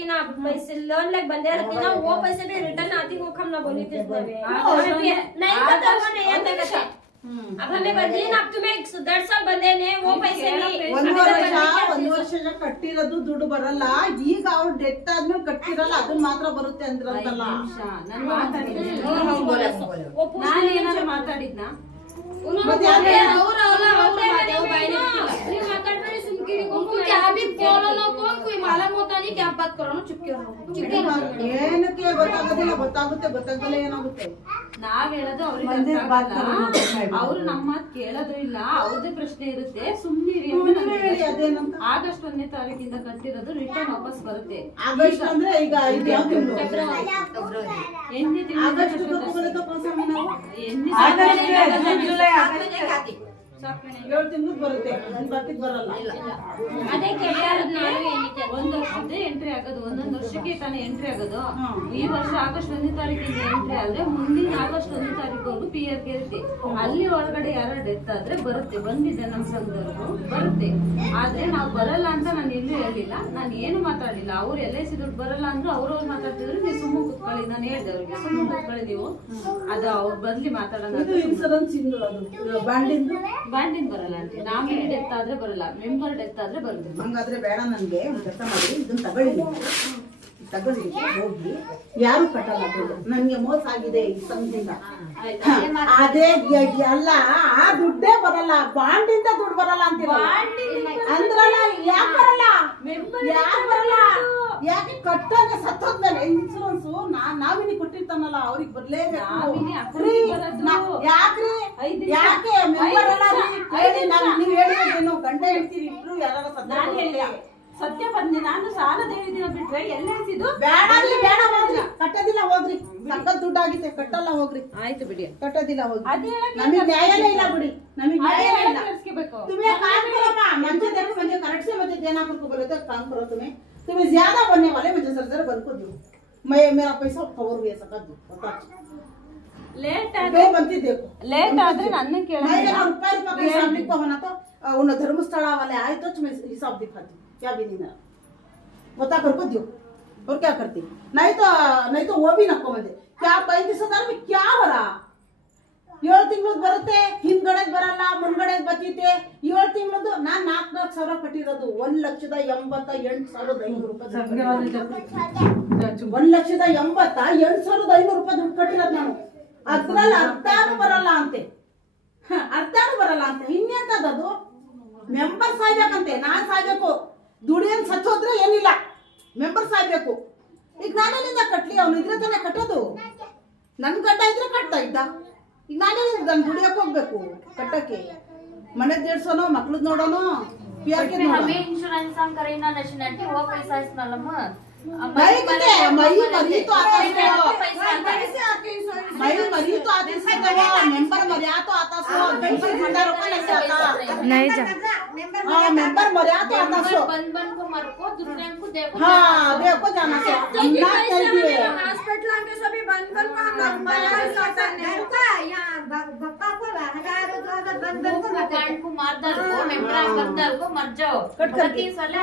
रहती ना पैसे लोन लग बंदे रहती ना वो पैसे भी रिटर्न आती वो हम ना बोली थी नहीं पता नहीं आता अब हमें बदली ना अब तुम्हें 110 साल बंदे ने वो पैसे ಒಂದು ವರ್ಷ ಕಟ್ಟಿರೋದು ದುಡ್ಡು ಬರಲ್ಲ ಈಗ ಅವ್ರು ಡೆತ್ ಆದ್ಮೇಲೆ ಕಟ್ಟಿರಲ್ಲ ಅದನ್ನ ಮಾತ್ರ ಬರುತ್ತೆ ಅಂದ್ರಂತಲ್ಲ ನಾನು ಏನಾದ್ರು ಮಾತಾಡಿದ್ನಾ उनको क्या भी बोलो ना कोई मालूम होता नहीं क्या बात करो ना चुप क्यों ಏನಕ್ಕೆ ಗೊತ್ತಾಗೋದಿಲ್ಲ ಗೊತ್ತಾಗಲ್ಲ ಏನಾಗುತ್ತೆ ನಾವ್ ಹೇಳೋದು ಅವ್ರಿಗೆ ಅವ್ರು ನಮ್ಮ ಮಾತು ಕೇಳೋದು ಇಲ್ಲ ಅವ್ರದೇ ಪ್ರಶ್ನೆ ಇರುತ್ತೆ ಸುಮ್ಮನಿರಿ ಆಗಸ್ಟ್ 1ನೇ ತಾರೀಕಿಂದ ಕಟ್ಟಿರೋದು ರಿಟರ್ನ್ ವಾಪಸ್ ಬರುತ್ತೆ ಆಗಸ್ಟ್ ಅಂದ್ರೆ ಈಗ ಬರುತ್ತೆ ಬರಲ್ಲ ಅದೇ ಒಂದ್ ವರ್ಷದ ಎಂಟ್ರಿ ಆಗೋದು ಒಂದೊಂದು ವರ್ಷಕ್ಕೆ ತಾನೇ ಎಂಟ್ರಿ ಆಗೋದು ಈ ವರ್ಷ ಆಗಸ್ಟ್ 1ನೇ ತಾರೀಕಿಂದ ಎಂಟ್ರಿ ಆದ್ರೆ ಮುಂದಿನ ಆಗಸ್ಟ್ 1ನೇ ತಾರೀಕು PRK ಇರುತ್ತೆ ಅಲ್ಲಿ ಒಳಗಡೆ ಯಾರ ಡೆತ್ ಆದ್ರೆ ಬರುತ್ತೆ ಬಂದಿದೆ ನಮ್ಮ ಸಂಘದವ್ರು ಬರುತ್ತೆ ಆದ್ರೆ ನಾವು ಬರಲ್ಲ ಅಂತ ನಾನು ಎಲ್ಲೂ ಹೇಳಿಲ್ಲ ನಾನು ಏನು ಮಾತಾಡಿಲ್ಲ ಅವ್ರು LIC ದುಡ್ಡು ಬರಲ್ಲ ಅಂದ್ರು ಅವ್ರವ್ರು ಮಾತಾಡ್ತಿದ್ರು ನೀವು ಸುಮ್ಮನೆ ಕುತ್ಕೊಳ್ಳಿ ನಾನು ಹೇಳ್ದೆ ಅವ್ರಿಗೆ ಸುಮ್ಮನೆ ಕುತ್ಕೊಳ್ಳಿ ನೀವು ಅದು ಅವ್ರ ಬದ್ಲಿ ಮಾತಾಡೋಣ ಬಾಂಡಿನ ಬರಲ್ಲ ಅಂತ ನಾಮಿನಿ ಡೆತ್ ಆದ್ರೆ ಬರಲ್ಲ ಮೆಂಬರ್ ಡೆತ್ ಆದ್ರೆ ಬರುತ್ತೆ ಹಂಗಾದ್ರೆ ಬೇಡ ನನ್ಗೆ ಒಂದು ಕೆಲಸ ಮಾಡಿ ಇದನ್ನ ತಗೊಳ್ಳಿ ಹೋಗಿ ಯಾರು ಕಟ್ಟಲ್ಲ ದುಡ್ಡು ನನ್ಗೆ ಮೋಸ ಆಗಿದೆ ಈ ಸಂಘದಿಂದ ಅದೇ ಅಲ್ಲ ಆ ದುಡ್ಡೇ ಬರಲ್ಲ ಬಾಂಡಿಂದ ದುಡ್ಡು ಬರಲ್ಲ ಅಂತೀರ ಅಂದ್ರಲ್ಲ ಯಾಕೆ ಬರಲ್ಲ ಯಾಕೆ ಕಟ್ಟಂಗ ಸತ್ತೋದ್ಮೇಲೆ ಇನ್ಸೂರೆನ್ಸ್ ನಾವಿನಿ ಕೊಟ್ಟಿರ್ತಾನಲ್ಲ ಅವ್ರಿಗೆ ಬರ್ಲೇಬೇಕು ಯಾಕ್ರಿ ಯಾಕೆ ನೀವ್ ಹೇಳಿದೇನು ಗಂಡ ಹೇಳ್ತೀರಿ ಇಬ್ರು ಯಾರು ಸತ್ಯ ಬಂದಿ ನಾನು ಸಾಲದ ಹೇಳಿದಿನ ಬಿಟ್ರೆ ಎಲ್ಲೆಸಿದು ಬೇಡ ಹೋಗ್ರಿ ಕಟ್ಟೋದಿಲ್ಲ ಹೋಗ್ರಿ ಸಕ್ಕತ್ ದುಡ್ಡಾಗಿದೆ ಕಟ್ಟಲ್ಲ ಹೋಗ್ರಿ ಆಯ್ತು ಬಿಡಿ ಕಟ್ಟೋದಿಲ್ಲ ಹೋಗ್ರಿ ನಮಗೆ ನ್ಯಾಯನೇ ಇಲ್ಲ ಬಿಡಿ ನಮಗೆ न्याय ಇಲ್ಲ तुम्हें काम करो मां मंजे देखो मंजे करेक्ट से मुझे देना को बोले तो काम करो तुम्हें ज्यादा बनने वाले मुझे सर बन को दो मैं मेरा पैसा कवर हुए सका दो बता लेट आದ್ರೆ बनती देखो लेट आದ್ರೆ ನನ್ನ ಕೇಳ मैं रुपए का हिसाब लिखवा होना तो उन धर्मस्थल वाले आए तो मैं हिसाब दिखाती क्या भी नहीं बता करको दियो और क्या करती नहीं तो वो भी नको मुझे क्या 35,000 में क्या भरा 7 ತಿಂಗಳು ಬರುತ್ತೆ ಹಿಂದ್ಗಡೆ ಬರಲ್ಲ ಮುಂದ್ಗಡೆ ಬತ್ತಿತೆ 7 ತಿಂಗಳದು ನಾನು 4,000 ಕಟ್ಟಿರೋದು 1,88,500 ರೂಪಾಯಿ 1,88,500 ರೂಪಾಯಿ ದುಡ್ಡು ಕಟ್ಟಿರೋದು ನಾನು ಅದ್ರಲ್ಲಿ ಅರ್ಧನೂ ಬರಲ್ಲ ಅಂತೆ ಇನ್ನೆಂತದದು ಮೆಂಬರ್ ಸಾಯ್ಬೇಕಂತೆ ನಾನ್ ಸಾಯ್ಬೇಕು ದುಡಿಯನ್ ಸತ್ತೋದ್ರೆ ಏನಿಲ್ಲ ಮೆಂಬರ್ ಸಾಯ್ಬೇಕು ಈಗ ನಾನೇನಿಂದ ಕಟ್ಲಿ ಅವನು ಇದ್ರೆ ತಾನೇ ಕಟ್ಟೋದು ನನ್ ಗಂಡ ಇದ್ರೆ ಕಟ್ತಾ ಇದ್ದ ಈಗ ನಾನೇನಿಂದ ನಾನು ದುಡಿಯಕ್ ಹೋಗ್ಬೇಕು ಕಟ್ಟಕ್ಕೆ ಮನೆ ದೇಡ್ಸೋನು ಮಕ್ಳದ್ ನೋಡೋನು PRK हमें इंश्योरेंस हम करें ना नेशनलिटी वो पैसा इसमें लम्हा मई मरी तो आता है मेंबर मर्या तो आता सो पेंशन फंडा रुपए लग जाता नहीं जा हां मेंबर मर्या तो आता सो बन को मर को दूसरे को देखो हां देखो जाना से ना कर दिए हॉस्पिटल के सभी बन को हम मर्या जाता है का यहां बप्पा को 1000 बन को मार दल को मेंबर कर दल को मर जाओ 30 वाले